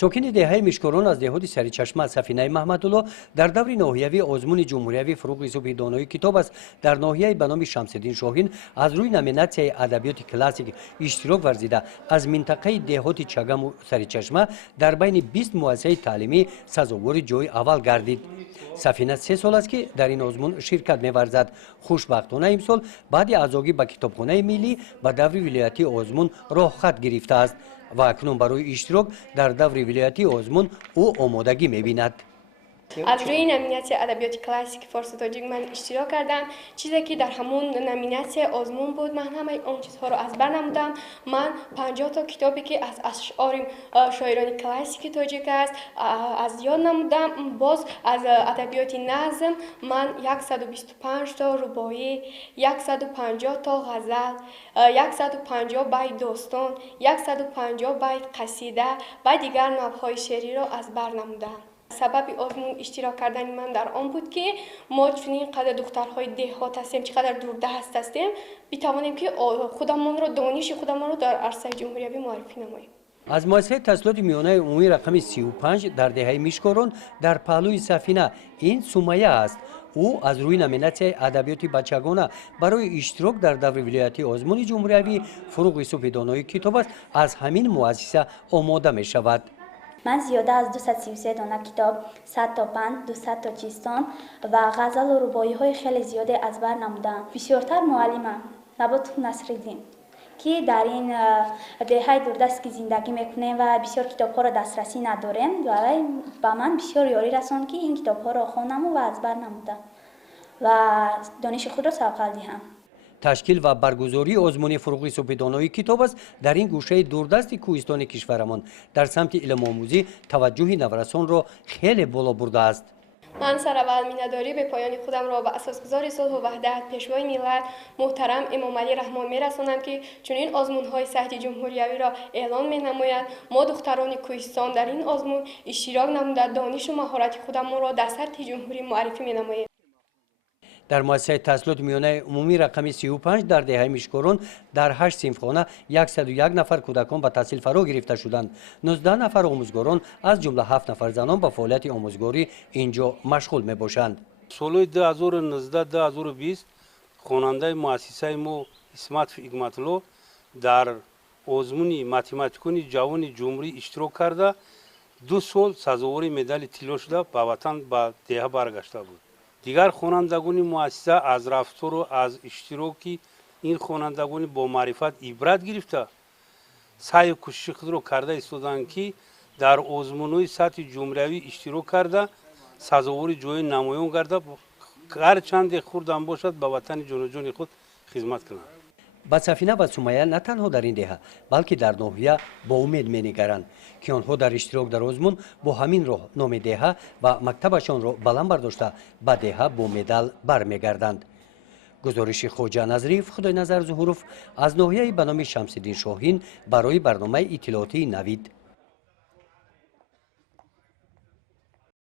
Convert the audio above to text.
ساکن دهه مشکوران از دهات سریچشمه سفینه محمدالله در دور ناحیوی آزمون جمهوری فروغ صبحی دانایی کتاب است در ناحیه به نام شمس‌الدین شاهین از روی نامیناسیون ادبیات کلاسیک اشتراک ورزیده از منطقه دهات چگم و سریچشمه در بین 20 مؤسسه تعلیمی سزاوار جای اول گردید. سفینه 3 سال است که در این آزمون شرکت می‌ورزد. خوشبختانه امسال بعد از آگهی به کتابخانه ملی به دور ولایتی آزمون راه خط گرفته است و اکنون برای اشتراک در دور ولایتی آزمون او آمادگی می‌بیند. از روی نامیناسی ادبیات کلاسیک فارسی تاجیک من اشتراک کردم. چیزی که در همون نامیناسی آزمون بود من همه اون چیزها رو از بر نمودم. من 50 تا کتابی که از اشعار شاعران کلاسیک تاجیک است از یاد نمودم. باز از ادبیات نظم من 125 تا رباعی، 150 تا غزل، 150 بیت داستان، 150 بیت قصیده و دیگر نوع‌های شعری را از بر نمودم. سبب آزمون اشتراک کردن من در آن بود که ما چون اینقدر دخترهای دهات هستیم، چقدر دوردست هستیم، بتوانیم که خودمان را دانش خودمان را در عرصه جمهوری معرفی نماییم. از مؤسسه تحصیلات میانه عمومی رقم 35 در دهه مشکوران در پهلوی سفینه این سمیه است. او از روی نامیناسی ادبیات بچگانه برای اشتراک در دور ولایتی آزمون جمهوری فروغ صبحی دانایی کتاب است از همین مؤسسه آماده می شود. من زیاده از 233 دانه کتاب، 100 تا بند، 200 تا چیستان و غزل و رباعی های خیلی زیاده از بر نمودم. بسیارتر معلمم نبات نصرالدین که در این دهه دوردست که زندگی میکنیم و بسیار کتاب ها را دسترسی نداریم و با من بسیار یاری رساند که این کتاب ها را خوانم و از بر نمودم و دانش خود را سوقل دهم. تشکیل و برگزاری آزمون فروغ صبحی دانایی کتاب است در این گوشه دوردست کوهستان کشورمان در سمت علم آموزی توجه نورسان را خیلی بالا برده است. من سرول مینداری به پایان خودم را به اساسگزار صلح و وحدت پیشوای ملت محترم امام علی رحمان میرسانم که چنین آزمون‌های صحت جمهوریوی را اعلان می‌نماید. ما دختران کوهستان در این آزمون اشتراک نموده دانش و مهارت خودمان را در سطح جمهوری معرفی می‌نماییم. در مؤسسه تحصیلات میانه عمومی رقم 35 در دهه مشکوران در 8 صنفخانه 101 نفر کودکان به تحصیل فرا گرفته شدند. 19 نفر آموزگاران از جمله 7 نفر زنان به فعالیت آموزگاری اینجا مشغول می باشند. سال 2019-2020 خواننده مؤسسه ما اسمت حکمت‌الله در آزمون متمتیکون جوان جمهوری اشتراک کرده 2 سال سزاوار مدال طلا شده به وطن به دهه برگشته بود. دیگر خوانندگان مؤسسه از رفتار و از اشتراکی این خوانندگان با معرفت عبرت گرفته سعی و کوشش خود را کرده ایستادند که در آزمون‌های سطح جمهوری اشتراک کرده سزاوار جای نمایان گردد هر چند خرد هم باشد به وطن جان و جان خود خدمت کنند. با سفینه و سمیه نه تنها در این دهه بلکه در ناحیه با امید می‌نگرند که آنها در اشتراک در آزمون با همین راه نام دهه و مکتبشان را بلند برداشته به دهه با مدال برمیگردند. گزارش خواجه نظریف خدای نظر ظهوروف از ناحیه به نام شمس‌الدین شاهین برای برنامه اطلاعاتی نوید.